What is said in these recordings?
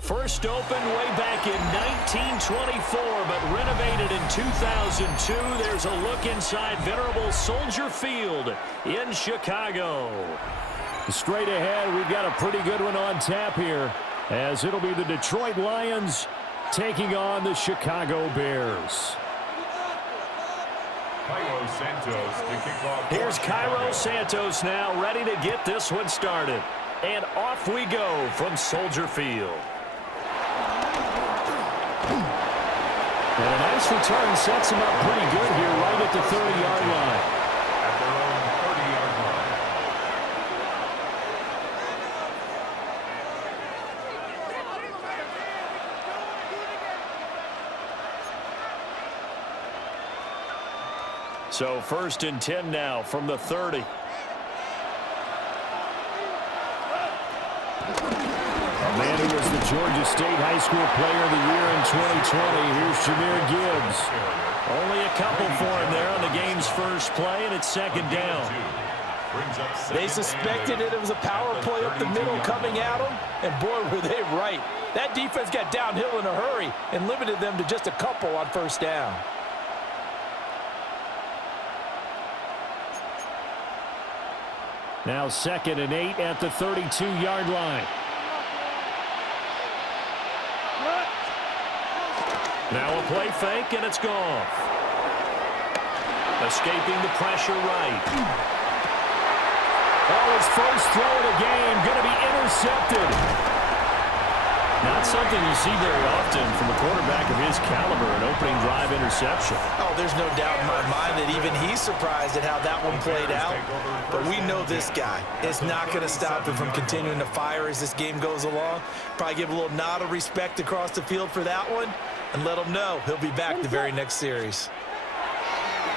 First opened way back in 1924, but renovated in 2002. There's a look inside venerable Soldier Field in Chicago. Straight ahead, we've got a pretty good one on tap here, as it'll be the Detroit Lions taking on the Chicago Bears. Here's Cairo Santos now, ready to get this one started. And off we go from Soldier Field. And a nice return sets him up pretty good here right at the 30-yard line. At their own 30-yard line. So 1st and 10 now from the 30. A man who was the Georgia State High School Player of the Year in 2020. Here's Jahmyr Gibbs. Only a couple for him there on the game's first play, and it's 2nd down. They suspected it was a power play up the middle coming at them, and boy, were they right. That defense got downhill in a hurry and limited them to just a couple on 1st down. Now 2nd and 8 at the 32-yard line. Now a play fake, and it's gone. Escaping the pressure right. Oh, his first throw of the game going to be intercepted. Not something you see very often from a quarterback of his caliber, an opening drive interception. Oh, there's no doubt in my mind that even he's surprised at how that one played out. But we know this guy is not going to stop him from continuing to fire as this game goes along. Probably give a little nod of respect across the field for that one and let him know he'll be back the very next series.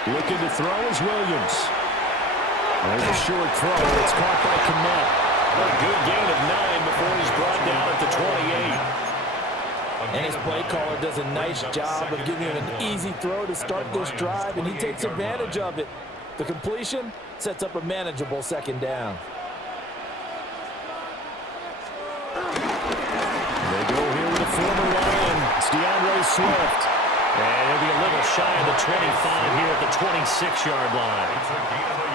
Looking to throw is Williams. There's a short throw. It's caught by Cant. A good gain of 9 before he's brought down at the 28. And his play caller does a nice job of giving him an easy throw to start this drive, and he takes advantage of it. The completion sets up a manageable 2nd down. They go here with a former Lion. It's DeAndre Swift. And he'll be a little shy of the 25 here at the 26-yard line.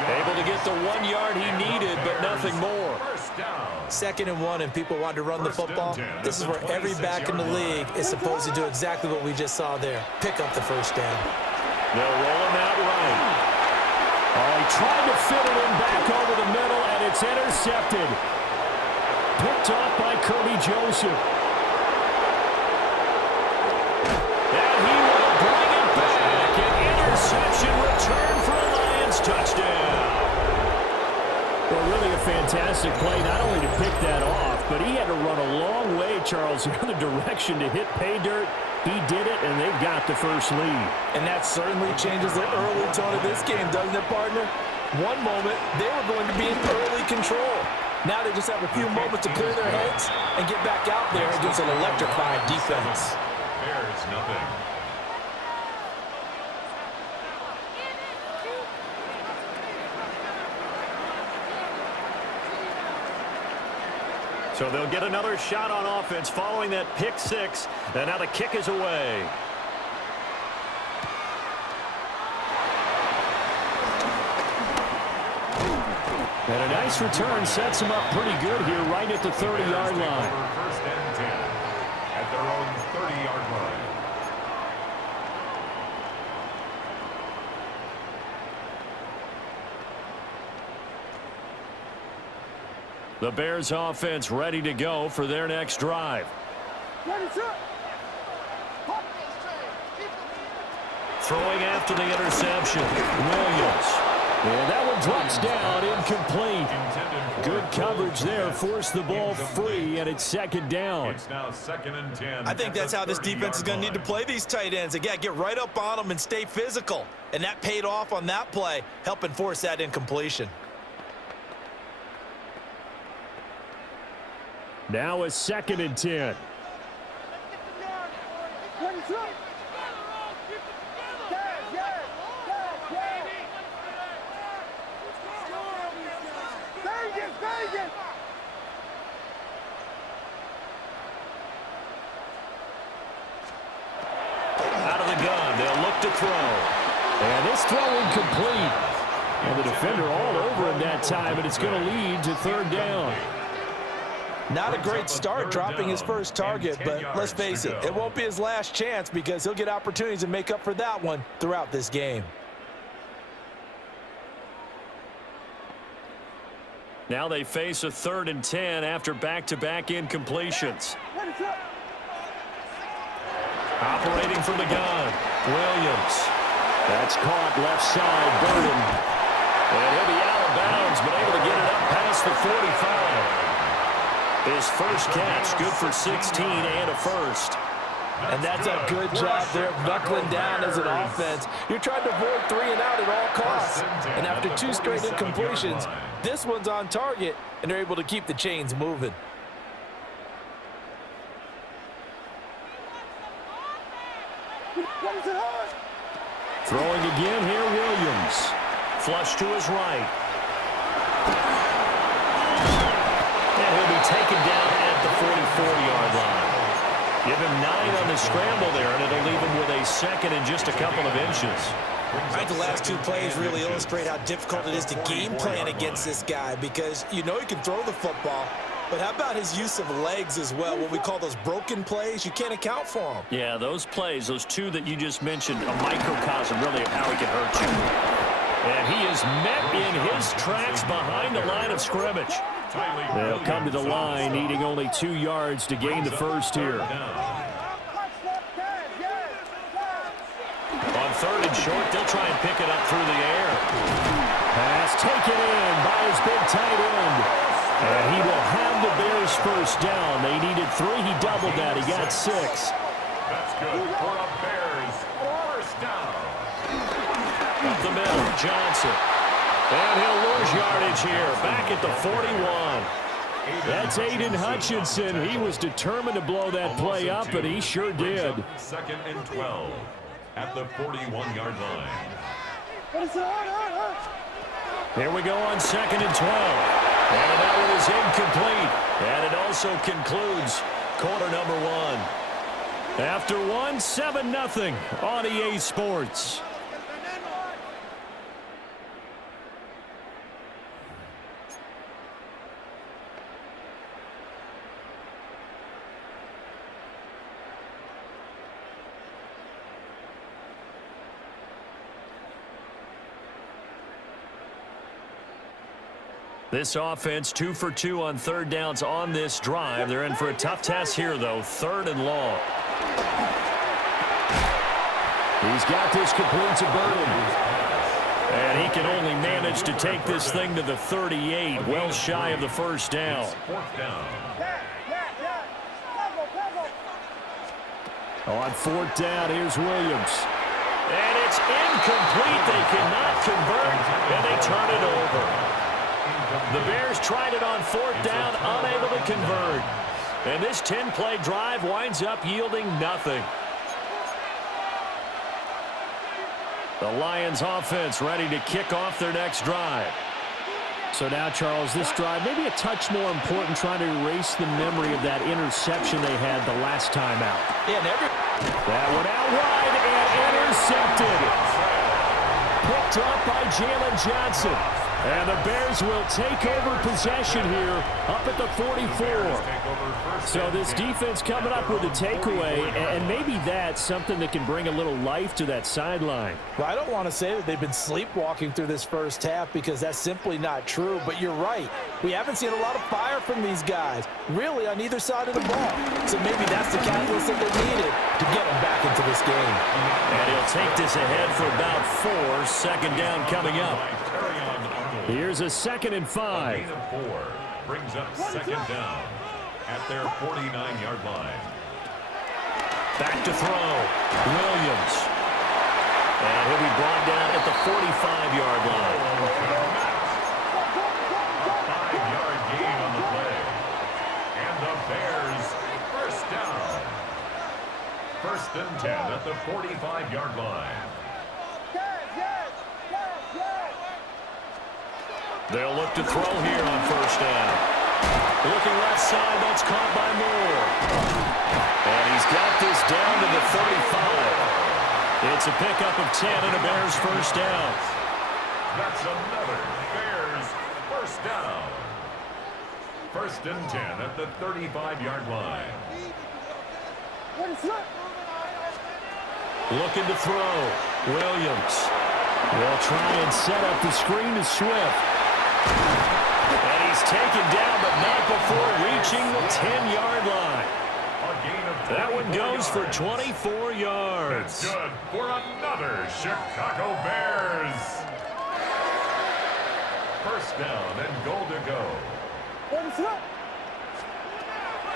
Able to get the 1 yard he needed, but nothing more. 2nd and 1, and people want to run the football. This is where every back in the league is supposed to do exactly what we just saw there. Pick up the 1st down. They'll roll him out right. Oh, he tried to fit it in back over the middle, and it's intercepted. Picked off by Kirby Joseph. And he will bring it back. An interception return for a Lions touchdown. Well, really a fantastic play, not only to pick that off, but he had to run a long way, Charles, the other direction to hit pay dirt. He did it, and they've got the first lead. And that certainly changes the early tone of this game, doesn't it, partner? One moment, they were going to be in early control. Now they just have a few moments to clear their heads and get back out there against an electrifying defense. Bears nothing. So they'll get another shot on offense following that pick six. And now the kick is away. And a nice return sets him up pretty good here right at the 30-yard line. First and 10 at their own 30-yard line. The Bears offense ready to go for their next drive. Ready, set. Throwing after the interception, Williams. And that one drops down, incomplete. Good coverage there, forced the ball free, and it's second down. It's now 2nd and 10. I think that's how this defense is going to need to play these tight ends. Again, get right up on them and stay physical. And that paid off on that play, helping force that incompletion. Now a 2nd and 10. Out of the gun, they'll look to throw. And this throw incomplete. And the defender all over him that time, and it's going to lead to 3rd down. Not a great start dropping his first target, but let's face it, it won't be his last chance because he'll get opportunities to make up for that one throughout this game. Now they face a 3rd and 10 after back-to-back incompletions. Operating from the gun, Williams. That's caught left side, Burden. And he'll be out of bounds, but able to get it up past the 45. His first catch, good for 16 and a first. And that's a good job there of knuckling down as an offense. You're trying to avoid 3 and out at all costs. And after 2 straight incompletions, this one's on target, and they're able to keep the chains moving. Throwing again here, Williams. Flush to his right. And he'll be taken down at the 44-yard line. Give him 9 on the scramble there, and it'll leave him with a 2nd and just a couple of inches. I think the last 2 plays really illustrate how difficult it is to game plan against this guy because you know he can throw the football, but how about his use of legs as well? What we call those broken plays, you can't account for them. Yeah, those plays, those 2 that you just mentioned, a microcosm really of how he can hurt you. And he is met in his tracks behind the line of scrimmage. They'll come to the line, needing only 2 yards to gain the first here. On 3rd and short, they'll try and pick it up through the air. Pass taken in by his big tight end. And he will have the Bears first down. They needed 3. He doubled that. He got 6. That's good for the Bears. First down. Up the middle, Johnson. And he'll lose yardage here, back at the 41. That's Aiden Hutchinson. He was determined to blow that play up, and he sure did. 2nd and 12 at the 41-yard line. Here we go on 2nd and 12. And that one is incomplete. And it also concludes quarter number 1. After 1, 7-0 on EA Sports. This offense 2 for 2 on 3rd downs on this drive. They're in for a tough test here, though. 3rd and long. He's got this complete to Burden. And he can only manage to take this thing to the 38, well shy of the first down. 4th down. On 4th down, here's Williams. And it's incomplete. They cannot convert, and they turn it over. The Bears tried it on 4th down, unable to convert. And this 10-play drive winds up yielding nothing. The Lions offense ready to kick off their next drive. So now, Charles, this drive maybe a touch more important, trying to erase the memory of that interception they had the last time out. Yeah, that one out wide and intercepted. Picked up by Jalen Johnson. And the Bears will take over possession here up at the 44. So this defense coming up with a takeaway, and maybe that's something that can bring a little life to that sideline. Well, I don't want to say that they've been sleepwalking through this first half because that's simply not true, but you're right. We haven't seen a lot of fire from these guys, really, on either side of the ball. So maybe that's the catalyst that they needed to get them back into this game. And he'll take this ahead for about 4. Second down coming up. Here's a 2nd and 5. Gain of 4 brings up second down at their 49-yard line. Back to throw. Williams. And he'll be brought down at the 45-yard line. A 5-yard gain on the play. And the Bears first down. 1st and 10 at the 45-yard line. They'll look to throw here on 1st down. Looking left side, that's caught by Moore. And he's got this down to the 35. It's a pickup of 10 and a Bears first down. That's another Bears first down. 1st and 10 at the 35-yard line. Looking to throw. Williams will try and set up the screen to Swift. And he's taken down, but not before reaching the 10-yard line. That one goes for 24 yards. That's good for another Chicago Bears. First down and goal to go.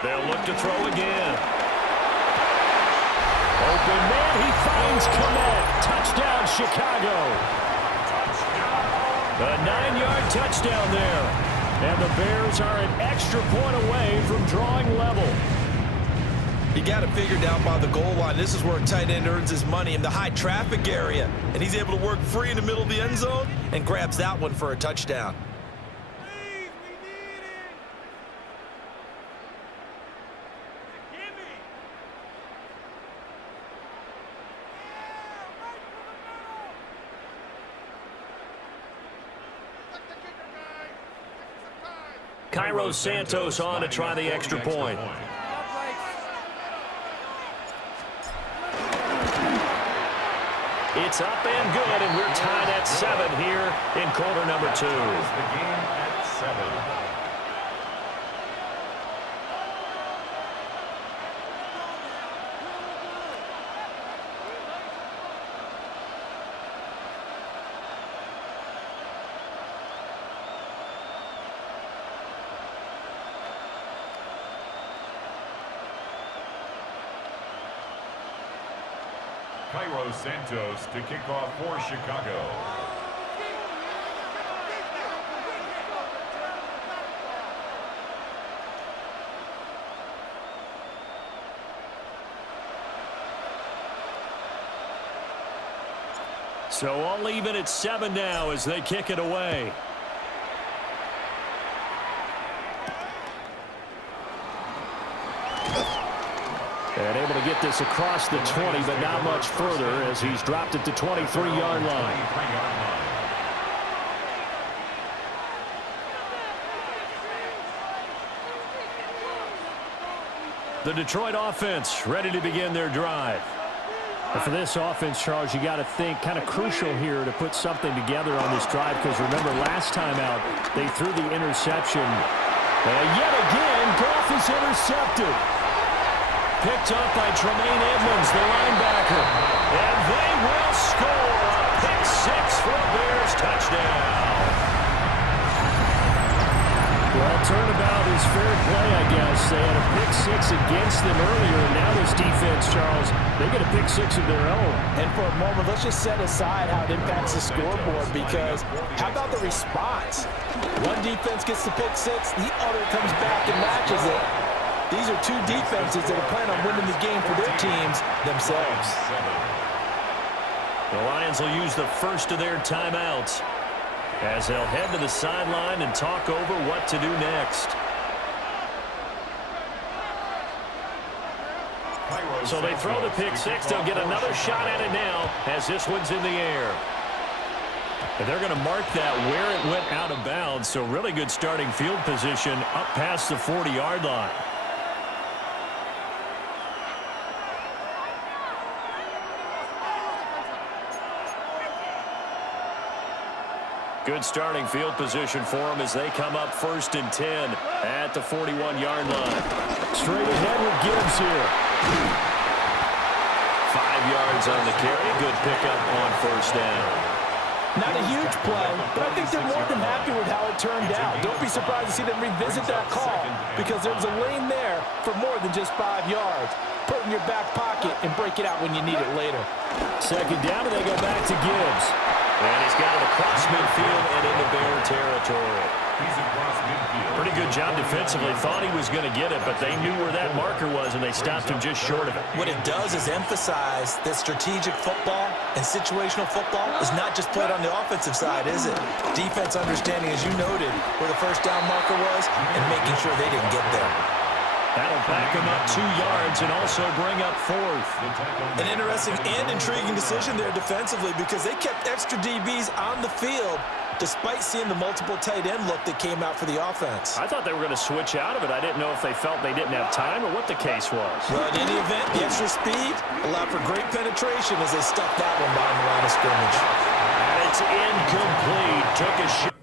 They'll look to throw again. Open man, he finds Cant. Touchdown, Chicago. A 9-yard touchdown there. And the Bears are an extra point away from drawing level. You got to figure down by the goal line. This is where a tight end earns his money in the high traffic area. And he's able to work free in the middle of the end zone and grabs that one for a touchdown. Cairo Santos on to try the extra point. It's up and good, and we're tied at 7 here in quarter number 2. The game at 7. Cairo Santos to kick off for Chicago. So all even at 7 now as they kick it away. And able to get this across the 20, but not much further as he's dropped it to 23-yard line. The Detroit offense ready to begin their drive. And for this offense, Charles, you got to think kind of crucial here to put something together on this drive, because remember last time out they threw the interception. And yet again, Goff is intercepted. Picked up by Tremaine Edmonds, the linebacker. And they will score a pick 6 for a Bears touchdown. Well, turnabout is fair play, I guess. They had a pick 6 against them earlier, and now this defense, Charles, they get a pick 6 of their own. And for a moment, let's just set aside how it impacts the scoreboard, because how about the response? One defense gets the pick 6, the other comes back and matches it. These are two defenses that are planning on winning the game for their teams themselves. The Lions will use the first of their timeouts as they'll head to the sideline and talk over what to do next. So they throw the pick 6. They'll get another shot at it now as this one's in the air. And they're going to mark that where it went out of bounds, so really good starting field position up past the 40-yard line. Good starting field position for them as they come up 1st and 10 at the 41-yard line. Straight ahead with Gibbs here. 5 yards on the carry. Good pickup on 1st down. Not a huge play, but I think they're more than happy with how it turned out. Don't be surprised to see them revisit that call because there was a lane there for more than just 5 yards. Put it in your back pocket and break it out when you need it later. 2nd down, and they go back to Gibbs. And he's got it across midfield and into Bear territory. He's across midfield. Pretty good job defensively. Thought he was going to get it, but they knew where that marker was, and they stopped him just short of it. What it does is emphasize that strategic football and situational football is not just played on the offensive side, is it? Defense understanding, as you noted, where the 1st down marker was and making sure they didn't get there. That'll back him up 2 yards and also bring up 4th. An interesting and intriguing decision there defensively because they kept extra DBs on the field despite seeing the multiple tight end look that came out for the offense. I thought they were going to switch out of it. I didn't know if they felt they didn't have time or what the case was. Well, in any event, the extra speed allowed for great penetration as they stuffed that one behind the line of scrimmage. And it's incomplete. Took a shot.